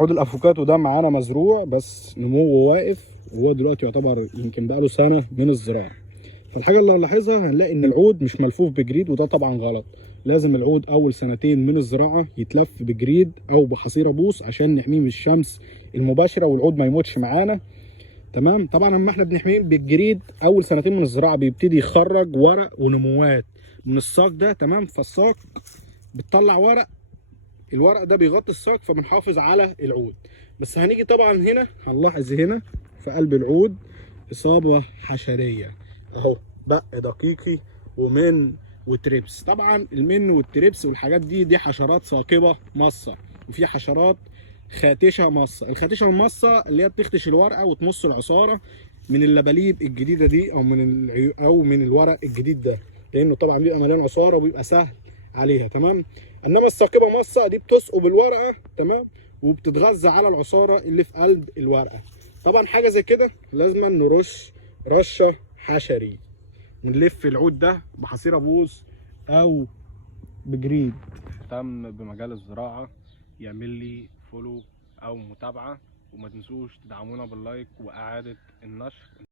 عود الافوكاتو ده معانا مزروع بس نموه واقف، وهو دلوقتي يعتبر يمكن بقاله سنه من الزراعه. فالحاجه اللي هنلاحظها هنلاقي ان العود مش ملفوف بجريد، وده طبعا غلط. لازم العود اول سنتين من الزراعه يتلف بجريد او بحصيره بوص عشان نحميه من الشمس المباشره والعود ما يموتش معانا. تمام. طبعا لما احنا بنحميه بالجريد اول سنتين من الزراعه بيبتدي يخرج ورق ونموات من الساق ده. تمام. فالساق بتطلع ورق، الورق ده بيغطي الساق فبنحافظ على العود. بس هنيجي طبعا هنا هنلاحظ هنا في قلب العود اصابه حشريه اهو، بق دقيقي ومن وتريبس. طبعا المن والتريبس والحاجات دي حشرات ثاقبه مصه، وفي حشرات خاتشه مصه. الخاتشه المصه اللي هي بتخدش الورقه وتمص العصاره من اللباليب الجديده دي او من الورق الجديد ده، لانه طبعا بيبقى مليان عصاره وبيبقى سهل عليها. تمام. انما الثاقبه مصه دي بتثقب الورقه. تمام. وبتتغذى على العصاره اللي في قلب الورقه. طبعا حاجه زي كده لازم نرش رشه حشري، نلف العود ده بحصيره بوز او بجريد. مهتم بمجال الزراعة يعمل لي فولو او متابعة، وما تنسوش تدعمونا باللايك واعادة النشر.